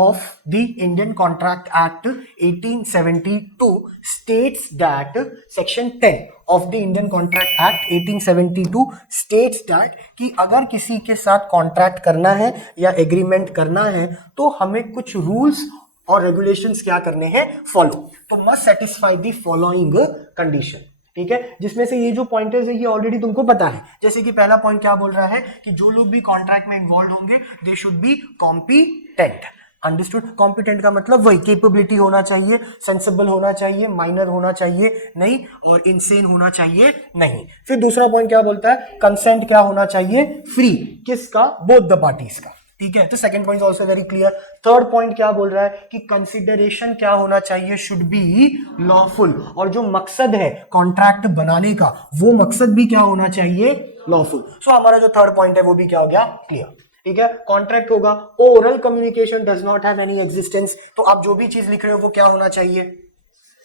of the Indian Contract Act 1872 states that section 10 of the Indian Contract Act 1872 states that कि अगर किसी के साथ कॉन्ट्रैक्ट करना है या एग्रीमेंट करना है तो हमें कुछ रूल्स और रेगुलेशंस क्या करने हैं, फॉलो. तो must satisfy the following condition. ठीक है, जिसमें से ये जो पॉइंटर्स है ये ऑलरेडी तुमको पता है. जैसे कि पहला पॉइंट क्या बोल रहा है कि जो लोग भी कॉन्ट्रैक्ट में इन्वॉल्व होंगे they should be competent. Understood. Competent का मतलब वही कैपेबिलिटी होना चाहिए, सेंसिबल होना चाहिए, माइनर होना चाहिए नहीं, और इनसेन होना चाहिए नहीं. फिर दूसरा पॉइंट क्या बोलता है, कंसेंट क्या होना चाहिए, फ्री. किसका, बोथ द पार्टीज का. ठीक है, तो second point also very clear. Third point क्या बोल रहा है कि कंसिडरेशन क्या होना चाहिए, शुड बी लॉफुल. और जो मकसद है कॉन्ट्रैक्ट बनाने का वो मकसद भी क्या होना चाहिए, लॉफुल. सो हमारा जो थर्ड पॉइंट है वो भी क्या हो गया, क्लियर. ठीक है, कॉन्ट्रैक्ट होगा, oral communication does not have any existence. तो आप जो भी चीज लिख रहे हो वो क्या होना चाहिए,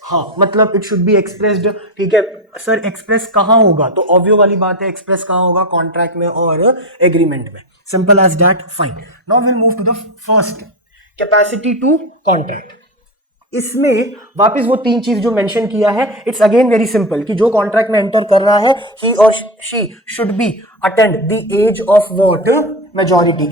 हाँ, मतलब इट शुड बी एक्सप्रेस्ड. ठीक है सर, एक्सप्रेस कहां होगा, तो ऑब्वियस वाली बात है, एक्सप्रेस कहां होगा, कॉन्ट्रैक्ट में और एग्रीमेंट में. Simple as that, fine. Now will move to the first, capacity to contract. इसमें वापस वो तीन चीज जो मेंशन किया है, इट्स अगेन वेरी सिंपल कि जो कॉन्ट्रैक्ट में एंटर कर रहा है ही और she should be attend the age of what, majority.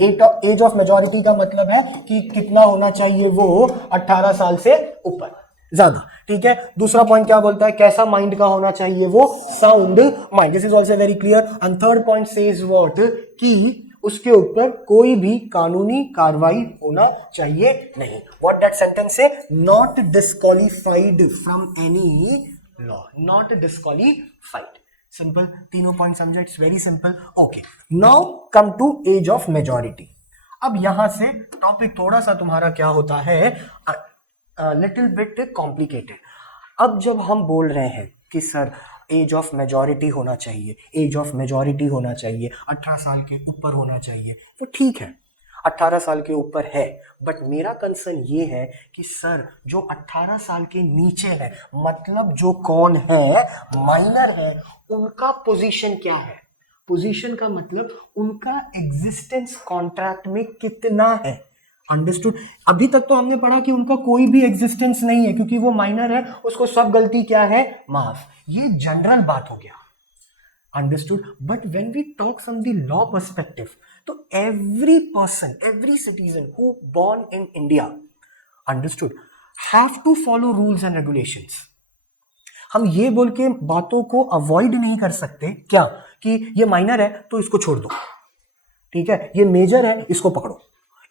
Age of majority का मतलब है कि कितना होना चाहिए, वो 18 साल से ऊपर, ज्यादा. ठीक है, दूसरा पॉइंट क्या बोलता है, कैसा माइंड का होना चाहिए, वो sound mind. This is also very clear. And third point says what, कि उसके ऊपर कोई भी कानूनी कार्रवाई होना चाहिए नहीं. व्हाट दैट सेंटेंस से, not disqualified from any law, not disqualified. Simple, तीनों पॉइंट समझे, it's very simple. Okay, now come to age of majority. अब यहां से टॉपिक थोड़ा सा तुम्हारा क्या होता है, लिटिल बिट कॉम्प्लिकेटेड. अब जब हम बोल रहे हैं कि सर एज ऑफ मेजॉरिटी होना चाहिए, एज ऑफ मेजॉरिटी होना चाहिए, 18 साल के ऊपर होना चाहिए, तो ठीक है 18 साल के ऊपर है. बट मेरा कंसर्न ये है कि सर जो 18 साल के नीचे है, मतलब जो कौन है, माइनर है, उनका पोजीशन क्या है. पोजीशन का मतलब उनका एग्जिस्टेंस कॉन्ट्रैक्ट में कितना है. अंडरस्टूड. अभी तक तो हमने पढ़ा कि उनका कोई भी एग्जिस्टेंस नहीं है क्योंकि वो माइनर है, उसको सब गलती क्या है, माफ. ये जनरल बात हो गया. Understood. But when we talk from the law perspective, तो every person, every citizen who born in India, understood, have to follow rules and regulations. हम ये बोल के बातों को अवॉइड नहीं कर सकते क्या, कि ये माइनर है तो इसको छोड़ दो, ठीक है, ये मेजर है इसको पकड़ो,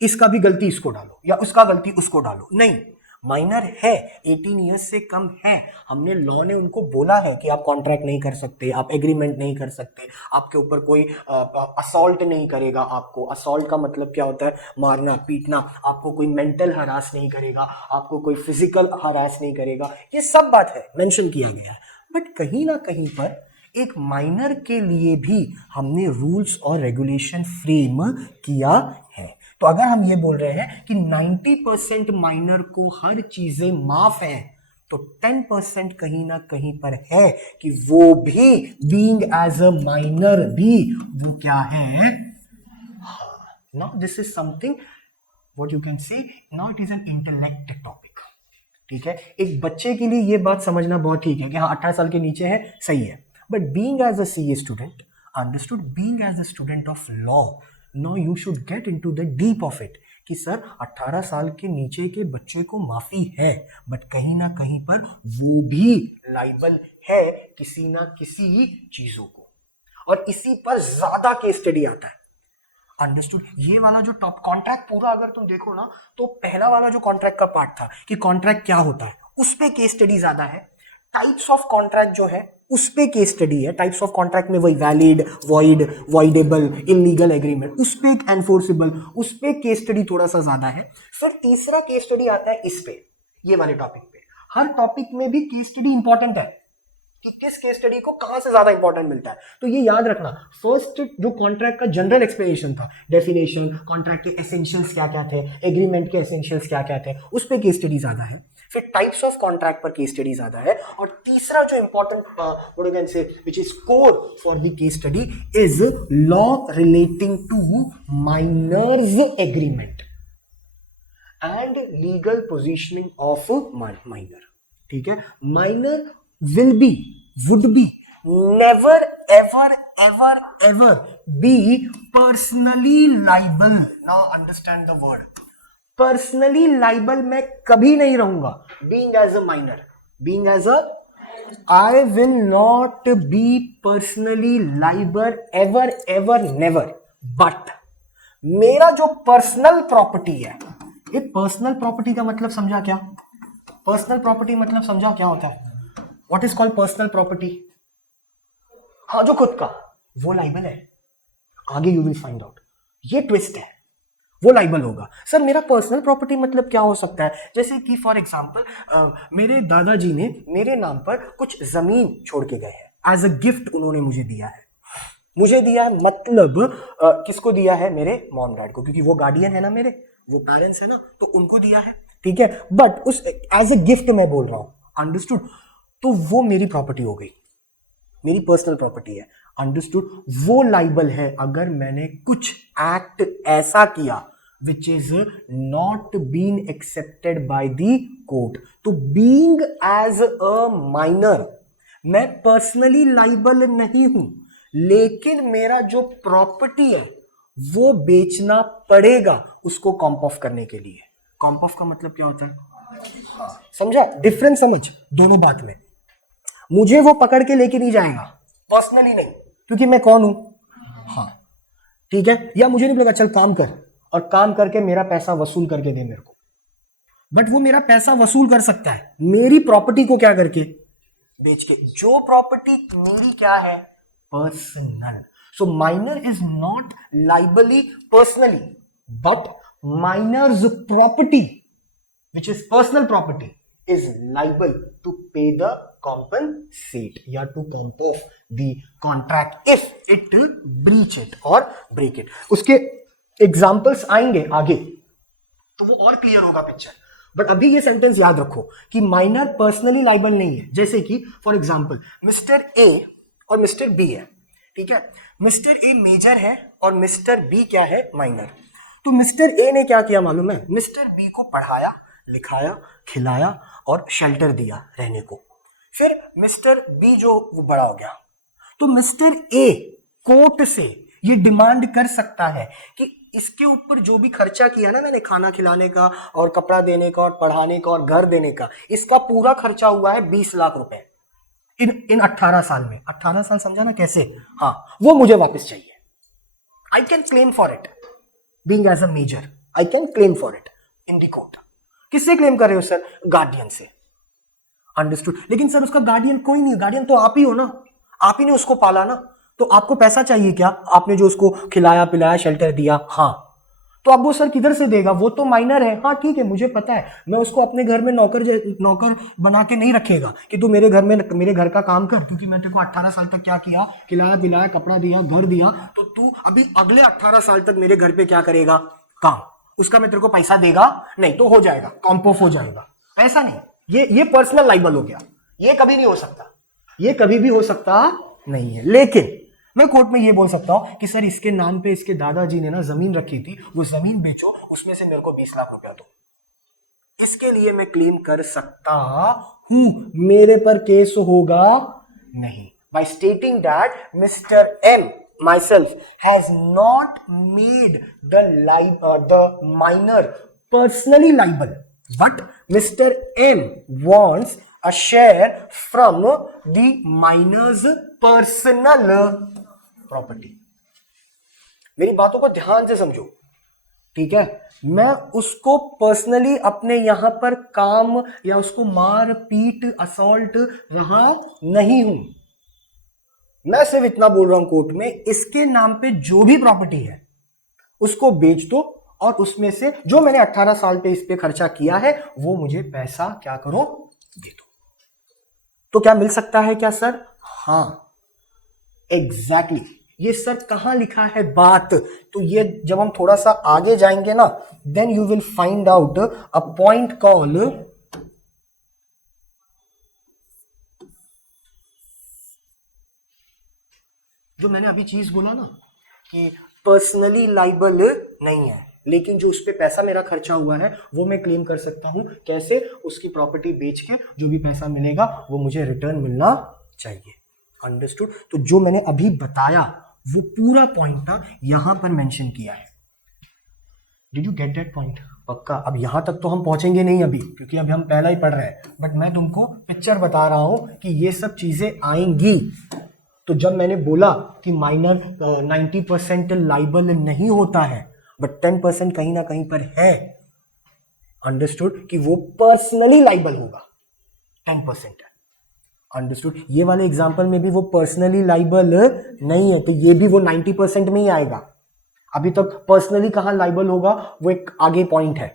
इसका भी गलती इसको डालो या उसका गलती उसको डालो. नहीं, माइनर है, 18 ईयर्स से कम है, हमने लॉ ने उनको बोला है कि आप कॉन्ट्रैक्ट नहीं कर सकते, आप एग्रीमेंट नहीं कर सकते, आपके ऊपर कोई असॉल्ट नहीं करेगा. आपको असॉल्ट का मतलब क्या होता है, मारना पीटना. आपको कोई मेंटल हरास नहीं करेगा, आपको कोई फिजिकल हरास नहीं करेगा. ये सब बात है, मेंशन किया गया है. बट कहीं ना कहीं पर एक माइनर के लिए भी हमने रूल्स और रेगुलेशन फ्रेम किया है. तो अगर हम ये बोल रहे हैं कि 90% माइनर को हर चीजें माफ है, तो 10% कहीं ना कहीं पर है कि वो भी बीइंग एज अ माइनर भी वो क्या है. Now this is something what you can से, now it is an intellect topic. ठीक है, एक बच्चे के लिए ये बात समझना बहुत ठीक है कि हाँ 18 साल के नीचे है, सही है. But being as a CA student, understood, being as a student of law, no you should get into the deep of it कि सर 18 साल के नीचे के बच्चे को माफी है, बट कहीं ना कहीं पर वो भी लाइबल है किसी ना किसी चीजों को, और इसी पर ज्यादा केस स्टडी आता है. अंडरस्टूड. ये वाला जो टॉप कॉन्ट्रैक्ट पूरा अगर तुम देखो ना, तो पहला वाला जो कॉन्ट्रैक्ट का पार्ट था कि कॉन्ट्रैक्ट क्या होता है, उस पे केस स्टडी ज्यादा है. टाइप्स ऑफ कॉन्ट्रैक्ट जो है उस पे केस स्टडी है. टाइप्स ऑफ कॉन्ट्रैक्ट में वही valid, void, voidable, illegal agreement, उस पे एनफोर्सेबल, उस पे केस स्टडी थोड़ा सा ज्यादा है. फिर तीसरा केस स्टडी आता है इस पे, ये वाले टॉपिक पे. हर टॉपिक में भी केस स्टडी इंपॉर्टेंट है कि किस केस स्टडी को कहां से ज्यादा इंपॉर्टेंट मिलता है. तो ये याद रखना, फर्स्ट जो कॉन्ट्रैक्ट का जनरल एक्सप्लेनेशन था, डेफिनेशन, कॉन्ट्रैक्ट के एसेंशियल्स क्या क्या थे, एग्रीमेंट के एसेंशियल्स क्या क्या थे, उस पे केस स्टडी ज्यादा है. फिर टाइप्स ऑफ कॉन्ट्रैक्ट पर केस स्टडी ज्यादा है. और तीसरा जो important what you can say which is core for the case study is law relating to minors agreement. And legal positioning of minor, ठीक है। Minor will be, would be, never ever ever ever be personally liable. Now understand the word personally liable. मैं कभी नहीं रहूंगा being as a minor, being as a, I will not be personally liable ever ever never, but मेरा जो personal property है, ये personal property का मतलब समझा क्या? पर्सनल प्रॉपर्टी मतलब समझा क्या होता है? What is called personal property? हाँ, जो खुद का, वो लाइबल है। आगे यू विल फाइंड आउट, ये ट्विस्ट है, वो लाइबल होगा। सर मेरा पर्सनल प्रॉपर्टी मतलब क्या हो सकता है? जैसे कि फॉर एग्जांपल मेरे दादाजी ने मेरे नाम पर कुछ जमीन छोड़ के गए हैं, एज अ गिफ्ट उन्होंने मुझे दिया है। मुझे दिया है मतलब किसको दिया है? मेरे मॉम डैड को, क्योंकि वो गार्डियन है ना, मेरे वो पेरेंट्स है ना, तो उनको दिया है, ठीक है। बट उस एज अ गिफ्ट मैं बोल रहा हूं, अंडरस्टूड? तो वो मेरी प्रॉपर्टी हो गई, मेरी पर्सनल प्रॉपर्टी है, अंडरस्टूड? वो लाइबल है अगर मैंने कुछ एक्ट ऐसा किया which is not been accepted by the court. तो being as a minor मैं पर्सनली लाइबल नहीं हूं, लेकिन मेरा जो प्रॉपर्टी है वो बेचना पड़ेगा उसको कॉम्प ऑफ करने के लिए। कॉम्प ऑफ का मतलब क्या होता है? समझा डिफरेंस? समझ दोनों बात में। मुझे वो पकड़ के लेके नहीं जाएगा, पर्सनली नहीं, क्योंकि मैं कौन हूं? हाँ, ठीक है। या मुझे नहीं बोलेगा चल काम कर, और काम करके मेरा पैसा वसूल करके दे मेरे को, बट वो मेरा पैसा वसूल कर सकता है मेरी प्रॉपर्टी को क्या करके? बेच के। जो प्रॉपर्टी मेरी क्या है? Personal. So minor is not liable personally, but minor's property which is personal property is liable to pay the compensate या to comp off the contract if it breach it or break it. उसके examples आएंगे आगे तो वो और clear होगा picture, but अभी ये सेंटेंस याद रखो कि माइनर पर्सनली लाइबल नहीं है। जैसे कि फॉर एग्जाम्पल मिस्टर ए और मिस्टर बी है, ठीक है। मिस्टर ए मेजर है और मिस्टर बी क्या है? माइनर। तो मिस्टर ए ने क्या किया मालूम है? मिस्टर बी को पढ़ाया, लिखाया, खिलाया और शेल्टर दिया रहने को। फिर मिस्टर बी जो वो बड़ा हो गया, तो मिस्टर ए कोर्ट से ये डिमांड कर सकता है कि इसके ऊपर जो भी खर्चा किया ना मैंने, खाना खिलाने का और कपड़ा देने का और पढ़ाने का और घर देने का, इसका पूरा खर्चा हुआ है 20 लाख रुपए इन 18 साल में। 18 साल समझा ना कैसे? हाँ, वो मुझे वापस चाहिए। I can claim for it being as a major, I can claim for it in the court. किससे क्लेम कर रहे हो सर? गार्डियन से, अंडरस्टूड? लेकिन सर उसका गार्डियन कोई नहीं, गार्डियन तो आप ही हो ना, आप ही ने उसको पाला ना, तो आपको पैसा चाहिए क्या? आपने जो उसको खिलाया पिलाया शेल्टर दिया, हाँ, तो अब वो सर किधर से देगा? वो तो माइनर है। हाँ ठीक है, मुझे पता है, मैं उसको अपने घर में नौकर बना के नहीं रखेगा कि तू मेरे घर में मेरे घर का काम कर, क्योंकि मैं तेरे को 18 साल तक क्या किया? खिलाया पिलाया, कपड़ा दिया, घर दिया, तो तू अभी अगले 18 साल तक मेरे घर पे क्या करेगा? काम। उसका मैं तेरे को पैसा देगा नहीं, तो हो जाएगा कॉम्प ऑफ हो जाएगा, पैसा नहीं। ये पर्सनल लाइबल हो गया, ये कभी नहीं हो सकता, ये कभी भी हो सकता नहीं है। लेकिन मैं कोर्ट में ये बोल सकता हूं कि सर इसके नाम पे इसके दादाजी ने ना जमीन रखी थी, वो जमीन बेचो, उसमें से मेरे को 20 लाख रुपया दो, इसके लिए मैं क्लेम कर सकता हूं, मेरे पर केस होगा नहीं। By stating that mister M myself has not made the minor personally liable, but Mr. M wants a share from the minor's personal property. मेरी बातों को ध्यान से समझो, ठीक है? मैं उसको पर्सनली अपने यहां पर काम या उसको मार पीट असॉल्ट रहा नहीं हूं। मैं सिर्फ इतना बोल रहा हूं कोर्ट में, इसके नाम पे जो भी प्रॉपर्टी है उसको बेच दो और उसमें से जो मैंने 18 साल पे इस पे खर्चा किया है वो मुझे पैसा क्या करो? दे दो। तो क्या मिल सकता है क्या सर? हाँ एग्जैक्टली। ये सर कहां लिखा है बात? तो ये जब हम थोड़ा सा आगे जाएंगे ना, then you will find out a point call जो मैंने अभी चीज बोला ना कि पर्सनली लाइबल नहीं है, लेकिन जो उस पर पैसा मेरा खर्चा हुआ है वो मैं क्लेम कर सकता हूं। कैसे? उसकी प्रॉपर्टी बेच के जो भी पैसा मिलेगा वो मुझे रिटर्न मिलना चाहिए। अंडरस्टूड? तो जो मैंने अभी बताया वो पूरा पॉइंट ना यहां पर मेंशन किया है। Did you get that point? पक्का? अब यहां तक तो हम पहुंचेंगे नहीं अभी, क्योंकि अभी हम पहला ही पढ़ रहे हैं, बट मैं तुमको पिक्चर बता रहा हूं कि ये सब चीजें आएंगी। तो जब मैंने बोला कि माइनर 90% लाइबल नहीं होता है, बट 10% कहीं ना कहीं पर है, अंडरस्टूड, कि वो पर्सनली लाइबल होगा 10%। अंडरस्टूड? ये वाले एग्जाम्पल में भी वो पर्सनली लाइबल नहीं है, तो ये भी वो 90% में ही आएगा। अभी तक पर्सनली कहां लाइबल होगा वो एक आगे पॉइंट है,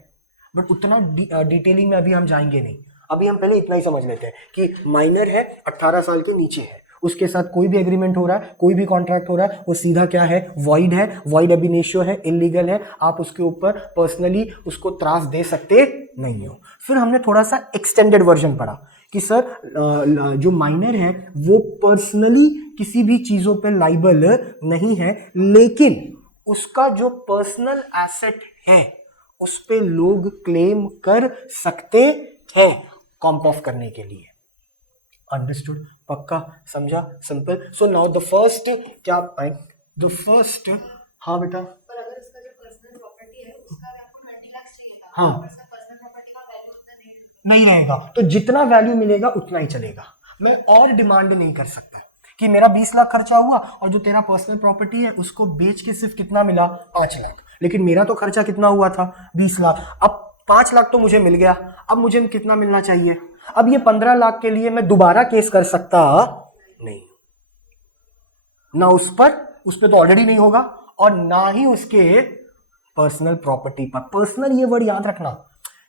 बट उतना डिटेलिंग में अभी हम जाएंगे नहीं। अभी हम पहले इतना ही समझ लेते हैं कि माइनर है, 18 साल के नीचे है, उसके साथ कोई भी एग्रीमेंट हो रहा है, कोई भी कॉन्ट्रैक्ट हो रहा है, वो सीधा क्या है? वॉइड है, वॉइड अब इनिशियो है, इलीगल है। आप उसके ऊपर पर्सनली उसको त्रास दे सकते नहीं हो। फिर हमने थोड़ा सा एक्सटेंडेड वर्जन पढ़ा कि सर जो माइनर है वो पर्सनली किसी भी चीजों पे लाइबल नहीं है, लेकिन उसका जो पर्सनल एसेट है उस पे लोग क्लेम कर सकते हैं कॉम्प ऑफ करने के लिए। अंडरस्टूड? पक्का? समझा? Simple. So now the first क्या आए? द फर्स्ट, हाँ बेटा, पर अगर इसका जो पर्सनल प्रॉपर्टी है उसका आपको 90 लाख चाहिए था, हाँ, और इसका पर्सनल प्रॉपर्टी का वैल्यू उतना नहीं रहेगा, तो जितना वैल्यू मिलेगा उतना ही चलेगा। मैं और डिमांड नहीं कर सकता कि मेरा 20 लाख खर्चा हुआ और जो तेरा पर्सनल प्रॉपर्टी है उसको बेच के सिर्फ कितना मिला? 5 लाख। लेकिन मेरा तो खर्चा कितना हुआ था? 20 लाख। अब 5 लाख तो मुझे मिल गया, अब मुझे कितना मिलना चाहिए? अब ये 15 लाख के लिए मैं दोबारा केस कर सकता नहीं, ना उस पर तो ऑलरेडी नहीं होगा, और ना ही उसके पर्सनल प्रॉपर्टी पर। पर्सनल ये वर्ड याद रखना,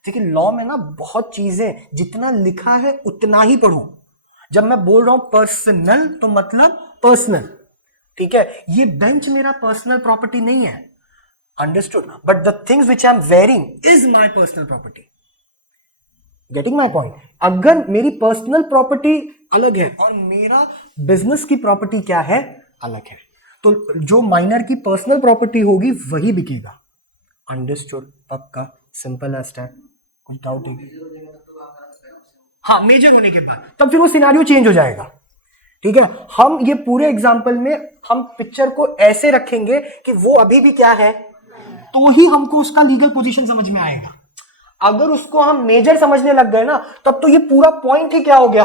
देखिए लॉ में ना बहुत चीजें जितना लिखा है उतना ही पढ़ो। जब मैं बोल रहा हूं पर्सनल तो मतलब पर्सनल, ठीक है? ये बेंच मेरा पर्सनल प्रॉपर्टी नहीं है, understood? But the things which I am wearing is my personal property. Getting my point? अगर मेरी पर्सनल प्रॉपर्टी अलग है और मेरा बिजनेस की प्रॉपर्टी क्या है? अलग है, तो जो माइनर की पर्सनल प्रॉपर्टी होगी वही बिकेगा। अंडरस्टूड? पक्का? Simple as that. कुछ डाउट है? हाँ, मेजर होने के बाद तब फिर वो सिनारियो चेंज हो जाएगा। ठीक है? हम ये पूरे एग्जाम्पल में हम पिक्चर को ऐसे रखेंगे कि वो अभी भी क्या है, तो ही हमको उसका लीगल पोजीशन समझ में आएगा। अगर उसको हम मेजर समझने लग गए ना, तब तो ये पूरा पॉइंट ही क्या हो गया?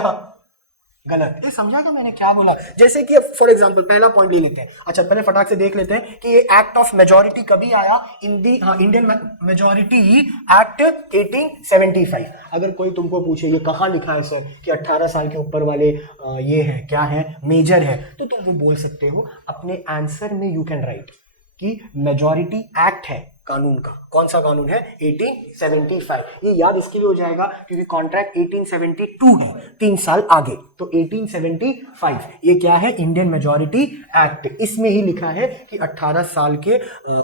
गलत। ये समझा क्या मैंने क्या बोला? जैसे कि फॉर एग्जांपल पहला पॉइंट ले लेते हैं। अच्छा, पहले फटाक से देख लेते हैं कि ये एक्ट ऑफ मेजॉरिटी कभी आया? Indian majority act 1875। अगर कोई तुमको पूछे ये कहाँ लिखा है सर कि 18 साल के ऊपर वाले ये है, क्या है, मेजर है, तो तुम वो बोल सकते हो अपने आंसर में। यू कैन राइट कि मेजॉरिटी एक्ट है कानून का। कौन सा कानून है? 1875। ये याद इसके लिए हो जाएगा क्योंकि कॉन्ट्रैक्ट 1872 है, 3 साल आगे। तो 1875 ये क्या है? Indian majority act. इसमें ही लिखा है कि 18 साल के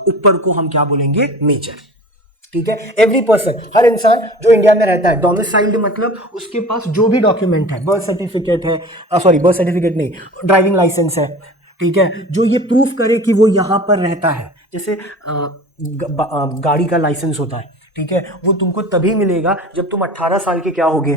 ऊपर को हम क्या बोलेंगे? मेजर। ठीक है? एवरी पर्सन, हर इंसान जो इंडिया में रहता है, डोमिसाइल्ड मतलब उसके पास जो भी डॉक्यूमेंट है, बर्थ सर्टिफिकेट है, सॉरी बर्थ सर्टिफिकेट नहीं, ड्राइविंग लाइसेंस है, ठीक है, जो ये प्रूफ करे कि वो यहाँ पर रहता है। जैसे गाड़ी का लाइसेंस होता है, ठीक है, वो तुमको तभी मिलेगा जब तुम 18 साल के क्या होगे?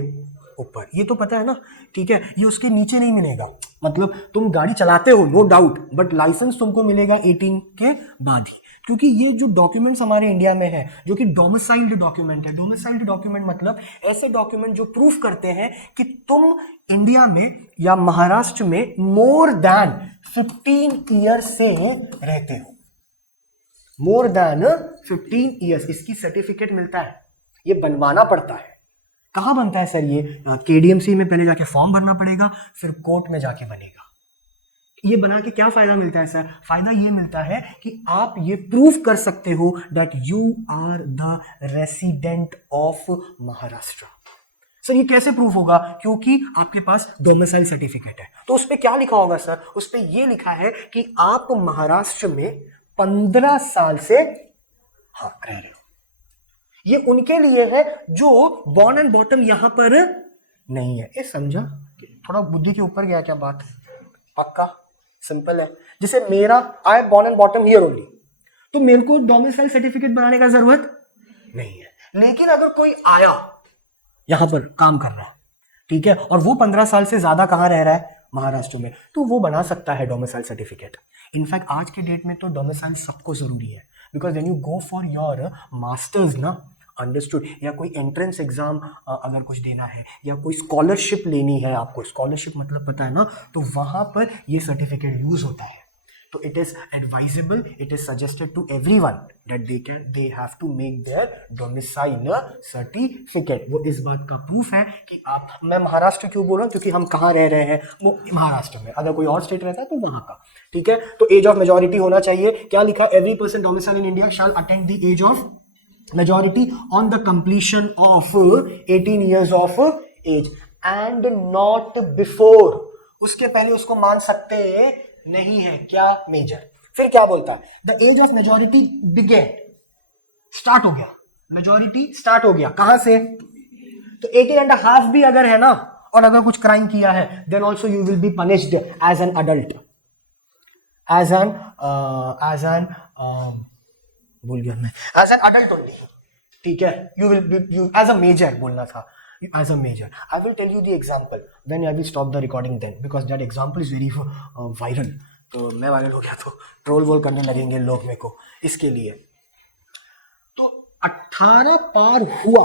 ऊपर। ये तो पता है ना, ठीक है? ये उसके नीचे नहीं मिलेगा। मतलब तुम गाड़ी चलाते हो नो डाउट, बट लाइसेंस तुमको मिलेगा 18 के बाद ही, क्योंकि ये जो डॉक्यूमेंट्स हमारे इंडिया में है जो कि डोमिसाइल्ड डॉक्यूमेंट है। डोमिसाइल्ड डॉक्यूमेंट मतलब ऐसे डॉक्यूमेंट जो प्रूफ करते हैं कि तुम इंडिया में या महाराष्ट्र में मोर देन 15 ईयर से रहते हो। मोर देन 15 ईयर्स, इसकी सर्टिफिकेट मिलता है। ये बनवाना पड़ता है। कहाँ बनता है सर? ये केडीएमसी में पहले जाके फॉर्म भरना पड़ेगा, फिर कोर्ट में जाके बनेगा। ये बना के क्या फायदा मिलता है सर? फायदा ये मिलता है कि आप ये प्रूफ कर सकते हो that you are the resident of Maharashtra. Sir ये कैसे प्रूफ होगा? क्योंकि आपके पास डोमिसाइल सर्टिफिकेट है। तो उस पर क्या लिखा होगा सर? उस पर यह लिखा है कि आप महाराष्ट्र में 15 साल से हाँ रह रहे हो। ये उनके लिए है जो बॉर्न एंड बॉटम यहां पर नहीं है। ये समझा? थोड़ा बुद्धि के ऊपर गया क्या बात? पक्का? सिंपल है। जैसे मेरा I am born and bottom here only, तो मेरे को डोमिसाइल सर्टिफिकेट बनाने का जरूरत नहीं है। लेकिन अगर कोई आया यहां पर काम कर रहा है, ठीक है, और वो 15 साल से ज्यादा कहां रह रहा है, महाराष्ट्र में, तो वो बना सकता है डोमिसाइल सर्टिफिकेट। इनफैक्ट आज के डेट में तो डोमिसाइल सबको जरूरी है, because when you go for your masters ना, अंडरस्टूड, या कोई एंट्रेंस एग्जाम अगर कुछ देना है या कोई स्कॉलरशिप लेनी है, आपको स्कॉलरशिप मतलब पता है ना, तो वहां पर ये सर्टिफिकेट यूज होता है। तो it is advisable, it is suggested to everyone that they have to make their domicile certificate. वो इस बात का प्रूफ है कि आप, मैं महाराष्ट्र क्यों बोल रहा हूँ, क्योंकि हम कहाँ रह रहे हैं, वो महाराष्ट्र में, अगर कोई और स्टेट रहता है तो वहां का, ठीक है। तो एज ऑफ मेजोरिटी होना चाहिए, क्या लिखा, every person domicile in India shall attend the age of majority on the completion of 18 years of age and not before। उसके पहले उसको मान सकते नहीं है, क्या, मेजर। फिर क्या बोलता है, the age of majority begin, start हो गया, मेजोरिटी स्टार्ट हो गया कहां से, तो 18.5 भी अगर है ना, और अगर कुछ क्राइम किया है, then also you will be punished as an adult, as an भूल गया मैं, एज एन अडल्ट ओनली, ठीक है। You will be, you as a major बोलना था, as a major. I will tell you the example when I will stop the recording then, because that example is very viral. तो मैं viral हो गया तो troll वोल करने लगेंगे लोग मेरे को इसके लिए। तो 18 पार हुआ,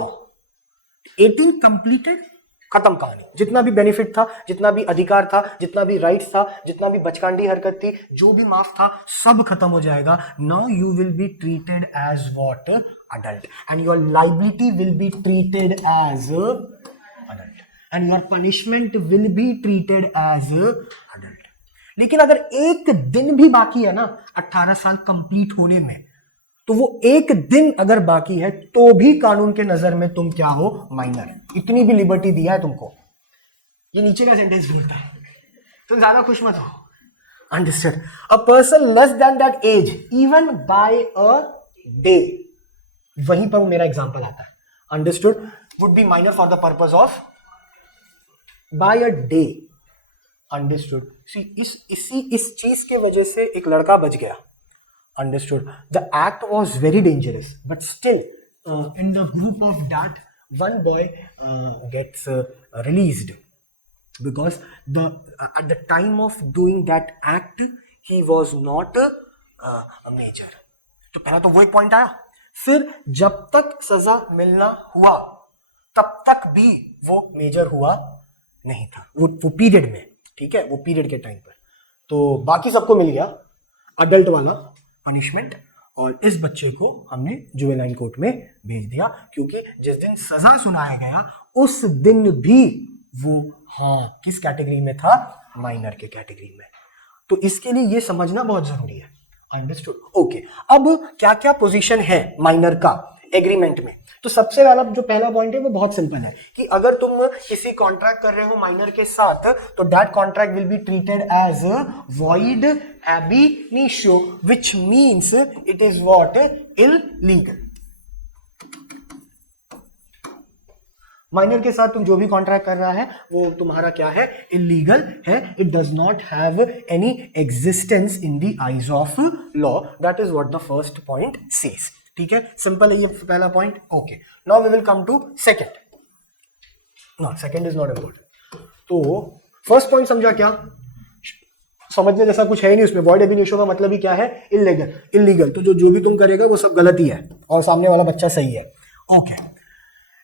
18 कंप्लीटेड, खत्म कहानी। जितना भी बेनिफिट था, जितना भी अधिकार था, जितना भी राइट्स था, जितना भी बचकांडी हरकत थी, जो भी माफ था, सब खत्म हो जाएगा। Now you will be treated as what, adult, and your liability will be treated as adult, and your punishment will be treated as adult. लेकिन अगर एक दिन भी बाकी है ना 18 साल कंप्लीट होने में, तो वो एक दिन अगर बाकी है तो भी कानून के नजर में तुम क्या हो, माइनर। इतनी भी लिबर्टी दिया है तुमको। ये नीचे का सेंटेंस बोलता है, तुम ज्यादा खुश मत हो। Understood, a person less than that age even by a day, वहीं पर मेरा एग्जांपल आता है, understood, would be minor for the purpose of by a day, understood. इस चीज के वजह से एक लड़का बच गया, understood. The act was very dangerous, but still in the group of that, one boy gets released because at the time of doing that act he was not a major। तो पहला तो वो एक पॉइंट आया। फिर जब तक सजा मिलना हुआ तब तक भी वो मेजर हुआ नहीं था, वो पीरियड में, ठीक है, वो पीरियड के टाइम पर। तो बाकी सबको मिल गया अडल्ट वाला पनिशमेंट, और इस बच्चे को हमने जुवेनाइल कोर्ट में भेज दिया, क्योंकि जिस दिन सजा सुनाया गया उस दिन भी वो, हाँ, किस कैटेगरी में था, माइनर के कैटेगरी में। तो इसके लिए ये समझना बहुत जरूरी है, अंडरस्टूड। ओके, अब क्या क्या पोजीशन है माइनर का एग्रीमेंट में। तो सबसे वाला जो पहला पॉइंट है वो बहुत सिंपल है कि अगर तुम किसी कॉन्ट्रैक्ट कर रहे हो माइनर के साथ, तो that contract will be treated as void ab initio, which means it is what, illegal। Minor के साथ तुम जो भी कॉन्ट्रैक्ट कर रहा है वो तुम्हारा क्या है, इलीगल है। It does not have any existence in the eyes of law, that is what the first point says, ठीक है, सिंपल है ये पहला point. Okay, now we will come to second. No, second is not important. तो first point समझा क्या, समझने जैसा कुछ है ही नहीं उसमें। वॉइड एब इनिशियो का मतलब ही क्या है, इलीगल। इलीगल तो जो भी तुम करेगा वो सब गलत ही है और सामने वाला बच्चा सही है। ओके,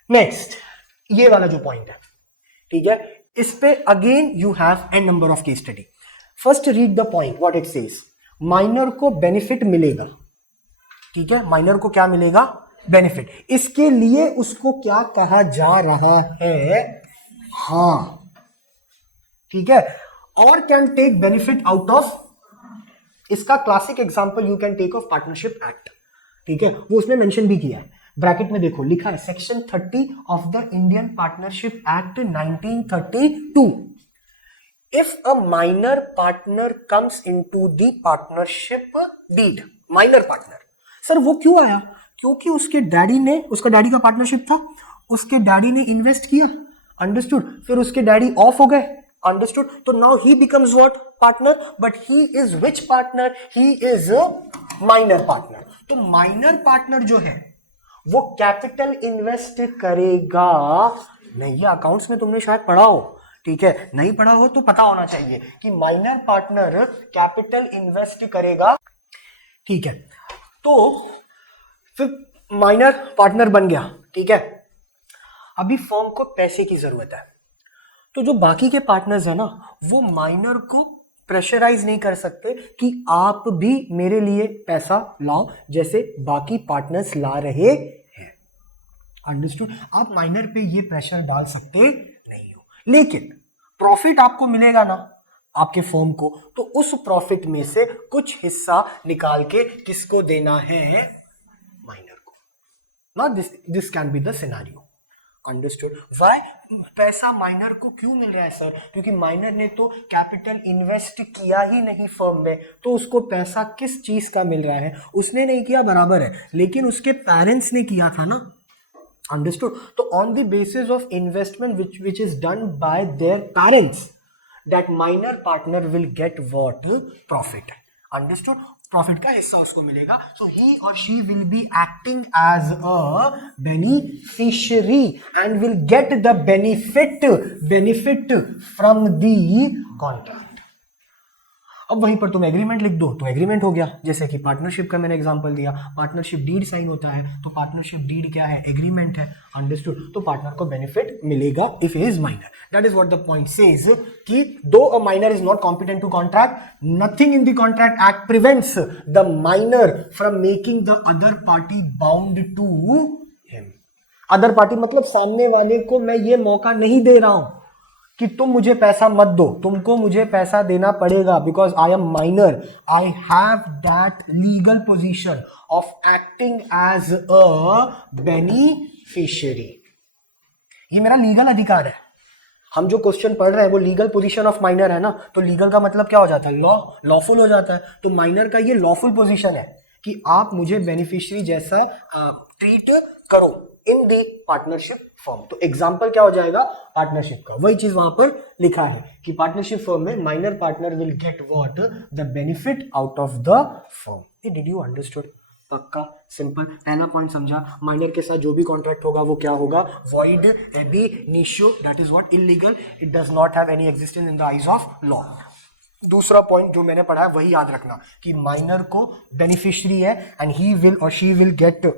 नेक्स्ट ये वाला जो पॉइंट है, ठीक है, इस पे again you have an number of case study. First read the point what it says, minor को बेनिफिट मिलेगा, ठीक है, माइनर को क्या मिलेगा, बेनिफिट। इसके लिए उसको क्या कहा जा रहा है, हाँ, ठीक है, और can take benefit out of, इसका classic example you can take of partnership act, ठीक है, वो उसने मेंशन भी किया है, ब्रैकेट में देखो लिखा है section 30 of the Indian partnership act 1932। If a minor partner comes into the partnership deed, minor partner, sir वो क्यों आया, क्योंकि उसके डैडी ने, उसका डैडी का पार्टनरशिप था, उसके डैडी ने इन्वेस्ट किया, अंडरस्टूड, फिर उसके डैडी ऑफ हो गए, अंडरस्टूड, तो now he becomes what, partner, but he is which partner, he is minor partner. तो माइनर पार्टनर जो है वो कैपिटल इन्वेस्ट करेगा नहीं। ये अकाउंट्स में तुमने शायद पढ़ा हो, ठीक है, नहीं पढ़ा हो तो पता होना चाहिए कि माइनर पार्टनर कैपिटल इन्वेस्ट करेगा, ठीक है। तो फिर माइनर पार्टनर बन गया, ठीक है। अभी फर्म को पैसे की जरूरत है, तो जो बाकी के पार्टनर्स है ना वो माइनर को प्रेशराइज नहीं कर सकते कि आप भी मेरे लिए पैसा लाओ जैसे बाकी पार्टनर्स ला रहे हैं। अंडरस्टूड? आप माइनर पे ये प्रेशर डाल सकते नहीं हो, लेकिन प्रॉफिट आपको मिलेगा ना आपके फर्म को, तो उस प्रॉफिट में से कुछ हिस्सा निकाल के किसको देना है? माइनर को। ना this can be the scenario. Understood? Why? पैसा माइनर को क्यों मिल रहा है सर? क्योंकि माइनर ने तो कैपिटल इन्वेस्ट किया ही नहीं फर्म में, तो उसको पैसा किस चीज का मिल रहा है? उसने नहीं किया बराबर है, लेकिन उसके पेरेंट्स ने किया था ना। अंडरस्टूड? तो on the basis of investment which is done by their parents, that minor partner will get what? Profit. Understood? Profit का हिस्सा उसको मिलेगा। सो ही और she will be acting as a beneficiary and will get the benefit from the contract. अब वहीं पर तुम agreement लिख दो तो एग्रीमेंट हो गया। जैसे कि पार्टनरशिप का मैंने एग्जांपल दिया, पार्टनरशिप डीड साइन होता है, तो पार्टनरशिप डीड क्या है? एग्रीमेंट है। अंडरस्टूड? तो पार्टनर को बेनिफिट मिलेगा if he is minor. That is what the point says कि though a minor is not competent to contract, nothing in the contract act prevents the minor from making the other party bound to him. Other party मतलब सामने वाले को मैं ये मौका नहीं दे रहा हूं कि तुम मुझे पैसा मत दो, तुमको मुझे पैसा देना पड़ेगा, because I am minor, I have that legal position of acting as a beneficiary. ये मेरा लीगल अधिकार है। हम जो क्वेश्चन पढ़ रहे हैं वो लीगल पोजीशन ऑफ माइनर है ना, तो लीगल का मतलब क्या हो जाता है? लॉ, लॉफुल हो जाता है। तो माइनर का ये लॉफुल पोजीशन है कि आप मुझे बेनिफिशियरी जैसा ट्रीट करो इन द पार्टनरशिप फर्म। तो एग्जांपल क्या हो जाएगा? पार्टनरशिप का। वही चीज वहां पर लिखा है कि पार्टनरशिप फर्म में minor partner will get what? The benefit out of the firm. Did you understood? पक्का सिंपल। पहला पॉइंट समझा, माइनर के साथ जो भी कॉन्ट्रैक्ट होगा वो क्या होगा? Void, ab, initio, that is what? Illegal, it does not have any existence in the eyes of law. दूसरा पॉइंट जो मैंने पढ़ा है वही याद रखना कि माइनर को बेनिफिशियरी है एंड ही विल और she will get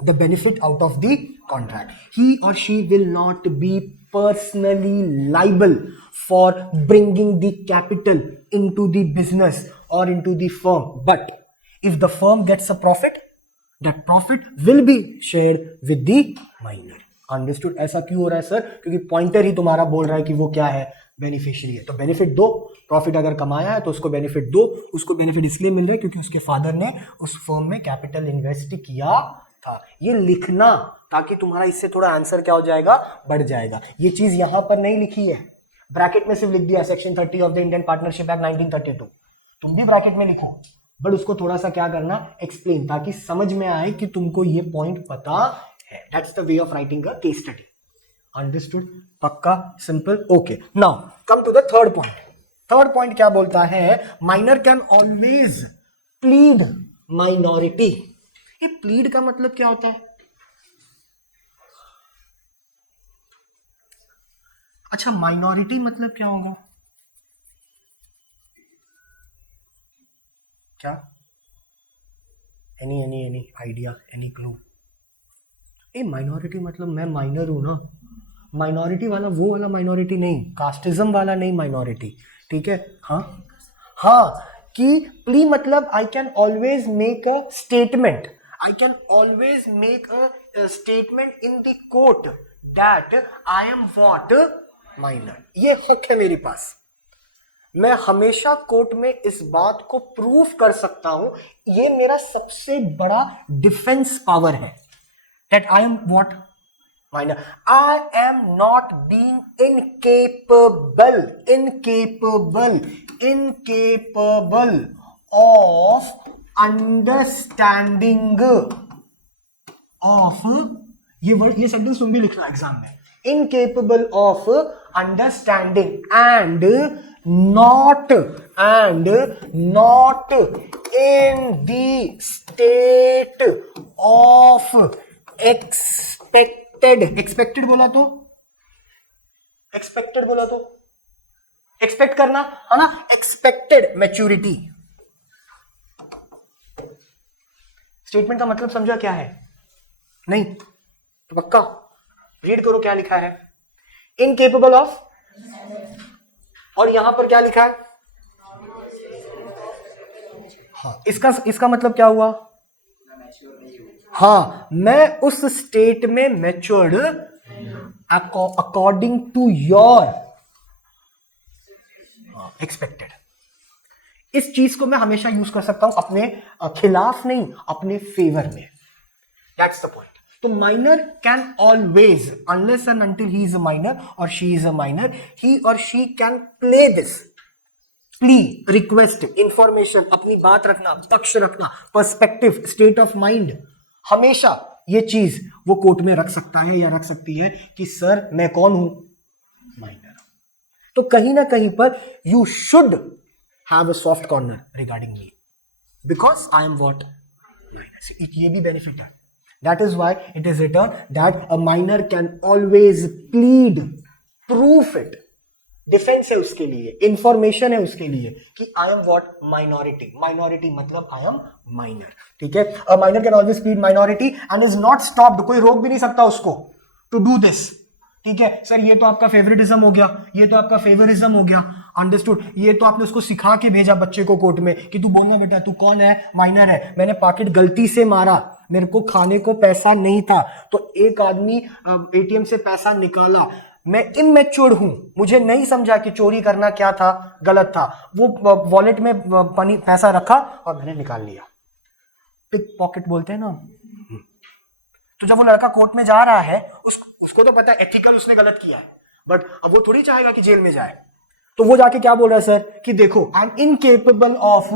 the benefit out of the contract. He or she will not be personally liable for bringing the capital into the business or into the firm, but if the firm gets a profit, that profit will be shared with the minor. Understood? ऐसा क्यों हो रहा है sir? क्योंकि pointer ही तुम्हारा बोल रहा है कि वो क्या है? बेनिफिशियरी है। तो बेनिफिट दो, प्रॉफिट अगर कमाया है तो उसको बेनिफिट दो। उसको बेनिफिट इसलिए मिल रहा है क्योंकि उसके फादर ने उस फर्म में कैपिटल इन्वेस्ट किया था। ये लिखना ताकि तुम्हारा इससे थोड़ा आंसर क्या हो जाएगा? बढ़ जाएगा। ये चीज यहां पर नहीं लिखी है, ब्रैकेट में सिर्फ लिख दिया section 30 of the Indian partnership act 1932। तुम भी ब्रैकेट में लिखो, बट उसको थोड़ा सा क्या करना? एक्सप्लेन, ताकि समझ में आए कि तुमको ये पॉइंट पता है। That's the way of writing a case study. Understood? पक्का simple. Okay, now come to the third point. Third point क्या बोलता है? Minor can always plead minority. ये प्लीड का मतलब क्या होता है? अच्छा, माइनॉरिटी मतलब क्या होगा? क्या? Any idea, any clue? A minority मतलब मैं माइनर हूं ना। माइनॉरिटी वाला वो वाला माइनॉरिटी नहीं, कास्टिज्म वाला नहीं माइनॉरिटी, ठीक है? हाँ हाँ, कि प्ली मतलब I can always make a statement, I can always make a statement in the court that I am what? Minor. ये हक है मेरे पास। मैं हमेशा कोर्ट में इस बात को प्रूफ कर सकता हूं। ये मेरा सबसे बड़ा डिफेंस पावर है। That I am what? Minor. I am not being incapable of understanding of, ये वर्ड, ये सेंटेंस तुम भी लिखना एग्जाम में, incapable of understanding and not in the state of expected बोला तो एक्सपेक्ट करना है ना, एक्सपेक्टेड मैच्योरिटी। स्टेटमेंट का मतलब समझा क्या है? नहीं तो पक्का रीड करो क्या लिखा है, इनकेपेबल ऑफ, और यहां पर क्या लिखा है? हाँ, इसका मतलब क्या हुआ? हाँ, मैं उस स्टेट में matured according to your expected. इस चीज को मैं हमेशा यूज कर सकता हूं अपने खिलाफ नहीं, अपने फेवर में। That's the point. तो minor can always, unless and until he is a minor और she is a minor, he और she can play this plea, request, information, अपनी बात रखना, पक्ष रखना, पर्सपेक्टिव, स्टेट ऑफ माइंड, हमेशा ये चीज वो कोर्ट में रख सकता है या रख सकती है कि सर मैं कौन हूं? माइनर। तो कहीं ना कहीं पर you should have a soft corner regarding me because I M what? Minor. ये भी बेनिफिट है। That is why it is return that a minor can always plead, proof it, defence है उसके लिए, इंफॉर्मेशन है उसके लिए कि I am what? Minority. Minority मतलब आई एम माइनर। ठीक है, a minor can always plead minority and is not stopped, कोई रोक भी नहीं सकता उसको टू डू दिस। ठीक है सर, ये तो आपका फेवरेटिज्म हो गया, ये तो आपका फेवरिज्म हो गया, अंडरस्टूड। ये तो आपने उसको सिखा के भेजा बच्चे को कोर्ट में कि तू बोलना बेटा, तू कौन है? माइनर है। मैंने पॉकेट गलती से मारा, मेरे को खाने को पैसा नहीं था, तो एक आदमी एटीएम से पैसा निकाला, मैं इमैच्योर हूं, मुझे नहीं समझा कि चोरी करना क्या था, गलत था, वो वॉलेट में पैसा रखा और मैंने निकाल लिया। पिक पॉकेट बोलते हैं ना। तो जब वो लड़का कोर्ट में जा रहा है, उसको तो पता है एथिकल उसने गलत किया है, बट अब वो थोड़ी चाहेगा कि जेल में जाए। तो वो जाके क्या बोल रहा है सर कि देखो I am incapable of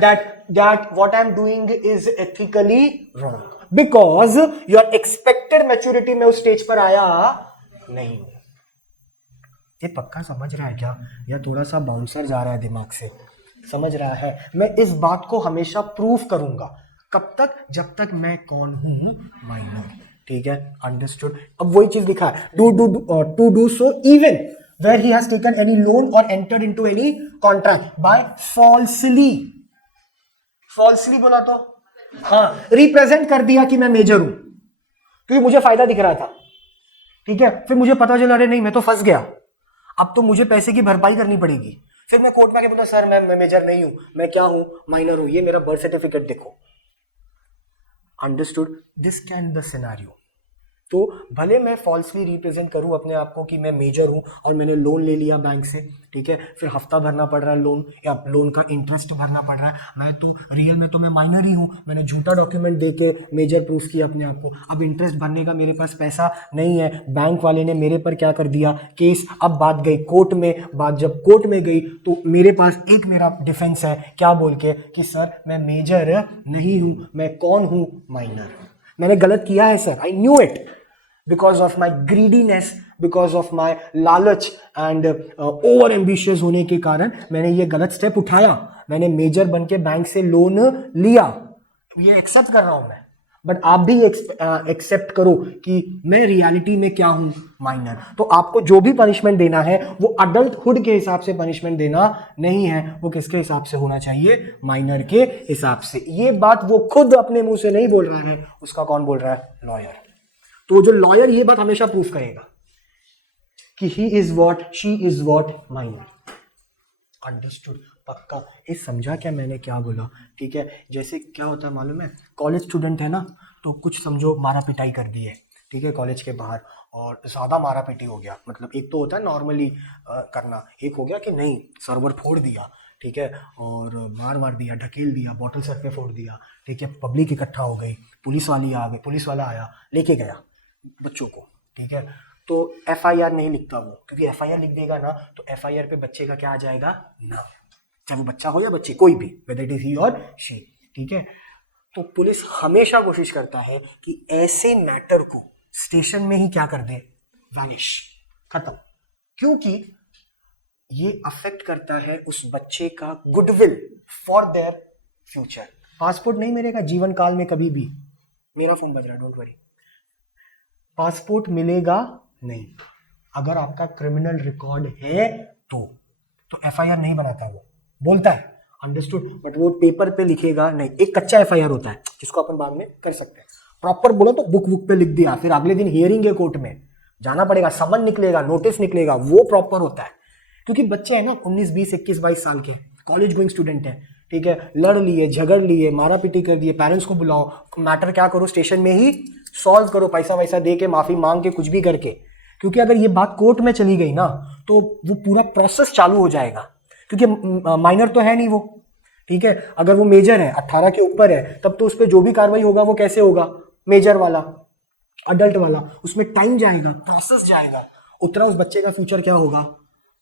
that what I am doing is ethically wrong because your expected maturity में उस स्टेज पर आया नहीं। ये पक्का समझ रहा है क्या, या थोड़ा सा बाउंसर जा रहा है दिमाग से? समझ रहा है। मैं इस बात को हमेशा प्रूफ करूंगा, कब तक? जब तक मैं कौन हूं? माइनर। ठीक है, अंडरस्टूड। अब वही चीज लिखा है, to do so even where he has taken any loan और entered into any contract by falsely. Falsely बोला तो हाँ, रिप्रेजेंट कर दिया कि मैं मेजर हूं क्योंकि मुझे फायदा दिख रहा था। ठीक है, फिर मुझे पता चला अरे नहीं मैं तो फंस गया, अब तो मुझे पैसे की भरपाई करनी पड़ेगी। फिर मैं कोर्ट में आके बोला सर मैं मेजर नहीं हूं, मैं क्या हूं? माइनर हूं, ये मेरा बर्थ सर्टिफिकेट देखो। Understood? This can the scenario. तो भले मैं फॉल्सली रिप्रेजेंट करूं अपने आप को कि मैं मेजर हूं और मैंने लोन ले लिया बैंक से, ठीक है, फिर हफ्ता भरना पड़ रहा है लोन, या लोन का इंटरेस्ट भरना पड़ रहा है, मैं तो रियल में तो मैं माइनर ही हूं, मैंने झूठा डॉक्यूमेंट दे के मेजर प्रूफ किया अपने आप को। अब इंटरेस्ट भरने का मेरे पास पैसा नहीं है, बैंक वाले ने मेरे पर क्या कर दिया? केस। अब बात गई कोर्ट में, बात जब कोर्ट में गई तो मेरे पास एक मेरा डिफेंस है, क्या बोल के कि सर मैं मेजर नहीं हूं, मैं कौन हूं? माइनर। मैंने गलत किया है sir, I knew it, because of my greediness, because of my लालच एंड ओवर एम्बिशियस होने के कारण मैंने ये गलत स्टेप उठाया, मैंने मेजर बन के बैंक से लोन लिया। ये एक्सेप्ट कर रहा हूं मैं, बट आप भी एक्सेप्ट करो कि मैं रियलिटी में क्या हूं? माइनर। तो आपको जो भी पनिशमेंट देना है वो अडल्टहुड के हिसाब से पनिशमेंट देना नहीं है, वो किसके हिसाब से होना चाहिए? माइनर के हिसाब से। ये बात वो खुद अपने मुंह से नहीं बोल रहा है, उसका कौन बोल रहा है? लॉयर। तो जो लॉयर ये बात हमेशा प्रूफ करेगा कि he is what, she is what, minor. Understood? पक्का? ये समझा क्या मैंने क्या बोला? ठीक है, जैसे क्या होता है मालूम है, कॉलेज स्टूडेंट है ना, तो कुछ समझो मारा पिटाई कर दी है, ठीक है, कॉलेज के बाहर, और ज़्यादा मारा पिटी हो गया, मतलब एक तो होता है नॉर्मली करना, एक हो गया कि नहीं सर्वर फोड़ दिया, ठीक है, और मार दिया, ढकेल दिया, बॉटल सर पे फोड़ दिया, ठीक है, पब्लिक इकट्ठा हो गई, पुलिस वाला आया, लेके गया बच्चों को, ठीक है, तो एफआईआर नहीं लिखता वो, क्योंकि एफआईआर लिख देगा ना तो एफआईआर पे बच्चे का क्या आ जाएगा? नाम, चाहे वो बच्चा हो या बच्ची, कोई भी, वेदर इट इज ही और शी। ठीक है, तो पुलिस हमेशा कोशिश करता है कि ऐसे मैटर को स्टेशन में ही क्या कर दे? वैनिश, खत्म। क्योंकि ये अफेक्ट करता है उस बच्चे का goodwill for their future. Passport नहीं मिलेगा जीवन काल में कभी भी, मेरा फोन बज रहा है, डोंट वरी। पासपोर्ट मिलेगा नहीं अगर आपका क्रिमिनल रिकॉर्ड है तो एफआईआर नहीं बनाता, वो बोलता है अंडरस्टूड, बट वो पेपर पे लिखेगा नहीं। एक कच्चा एफआईआर होता है जिसको अपन बाद में कर सकते हैं, प्रॉपर बोलो तो बुक पे लिख दिया, फिर अगले दिन हियरिंग है, कोर्ट में जाना पड़ेगा, समन निकलेगा, नोटिस निकलेगा, वो प्रॉपर होता है। क्योंकि बच्चे हैं ना 19, 20, 21, 22 साल के, कॉलेज गोइंग स्टूडेंट है, ठीक है, लड़ लिए, झगड़ लिए, मारा पीटी कर दिए, पेरेंट्स को बुलाओ, मैटर क्या करो स्टेशन में ही सॉल्व करो, पैसा वैसा दे के, माफी मांग के, कुछ भी करके। क्योंकि अगर ये बात कोर्ट में चली गई ना तो वो पूरा प्रोसेस चालू हो जाएगा, क्योंकि माइनर तो है नहीं वो, ठीक है। अगर वो मेजर है, 18 के ऊपर है, तब तो उस पर जो भी कार्रवाई होगा वो कैसे होगा, मेजर वाला, अडल्ट वाला, उसमें टाइम जाएगा, प्रोसेस जाएगा, उतना उस बच्चे का फ्यूचर क्या होगा।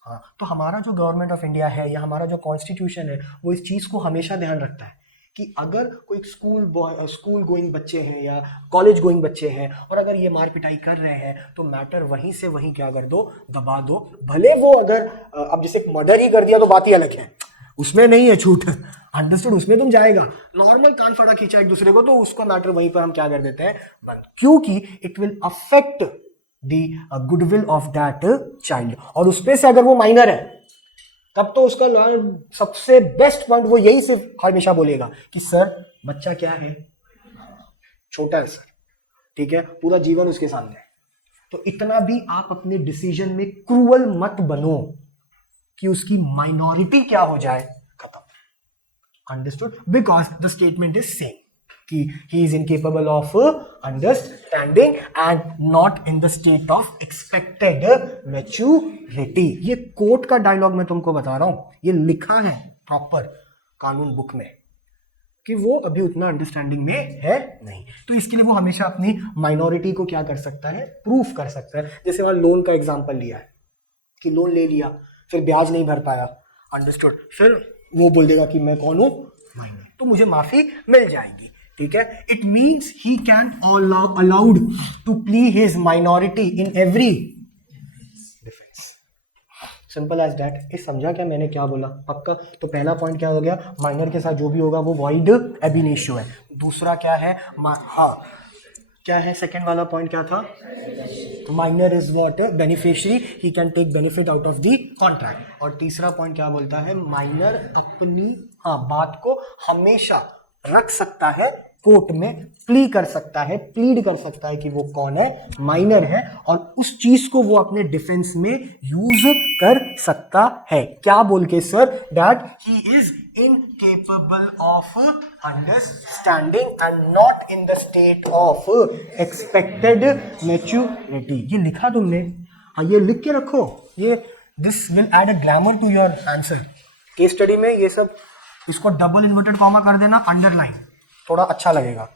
हाँ, तो हमारा जो गवर्नमेंट ऑफ इंडिया है या हमारा जो कॉन्स्टिट्यूशन है वो इस चीज़ को हमेशा ध्यान रखता है कि अगर कोई स्कूल गोइंग बच्चे हैं या कॉलेज गोइंग बच्चे हैं और अगर ये मार पिटाई कर रहे हैं तो मैटर वहीं से वहीं क्या कर दो, दबा दो। भले वो अगर अब जैसे मर्डर ही कर दिया तो बात ही अलग है, उसमें नहीं है छूट, अंडरस्टूड, उसमें तुम जाएगा, नॉर्मल कान फड़ा खींचा एक दूसरे को तो उसको मैटर वहीं पर हम क्या कर देते हैं, बंद, क्योंकि it will affect the goodwill of that child. और उसपे से अगर वो माइनर है तब तो उसका सबसे बेस्ट पॉइंट वो यही सिर्फ हमेशा बोलेगा कि सर बच्चा क्या है, छोटा है सर, ठीक है, पूरा जीवन उसके सामने है। तो इतना भी आप अपने डिसीजन में क्रूअल मत बनो कि उसकी माइनॉरिटी क्या हो जाए, खत्म, understood, because the statement is same कि he is incapable of understanding and not in the state of expected maturity. ये कोर्ट का डायलॉग मैं तुमको बता रहा हूं, ये लिखा है प्रॉपर कानून बुक में कि वो अभी उतना अंडरस्टैंडिंग में है नहीं। तो इसके लिए वो हमेशा अपनी माइनॉरिटी को क्या कर सकता है, प्रूफ कर सकता है। जैसे वहां लोन का एग्जाम्पल लिया है कि लोन ले लिया, फिर ब्याज नहीं भर पाया, अंडरस्टूड, फिर वो बोल देगा कि मैं कौन हूं, माइनर, तो मुझे माफी मिल जाएगी, ठीक है। It means he can allowed to plea his minority in every defence, simple as that. ये समझा क्या मैंने क्या बोला, पक्का? तो पहला पॉइंट क्या हो गया, माइनर के साथ जो भी होगा वो वॉइड एब इनिशियो है। दूसरा क्या है, हाँ क्या है, सेकेंड वाला पॉइंट क्या था, minor is what, beneficiary, he can take benefit out of the contract. और तीसरा पॉइंट क्या बोलता है, माइनर अपनी बात को हमेशा रख सकता है कोर्ट में, प्ली कर सकता है, प्लीड कर सकता है कि वो कौन है, माइनर है, और उस चीज को वो अपने डिफेंस में यूज कर सकता है। क्या बोल के sir, that he is incapable of understanding and not in the state of expected maturity. ये लिखा तुमने, हाँ ये लिख के रखो, ये this will add a glamour to your answer. Case study में ये सब, इसको डबल इन्वर्टेड कॉमा कर देना, अंडरलाइन, थोड़ा अच्छा लगेगा।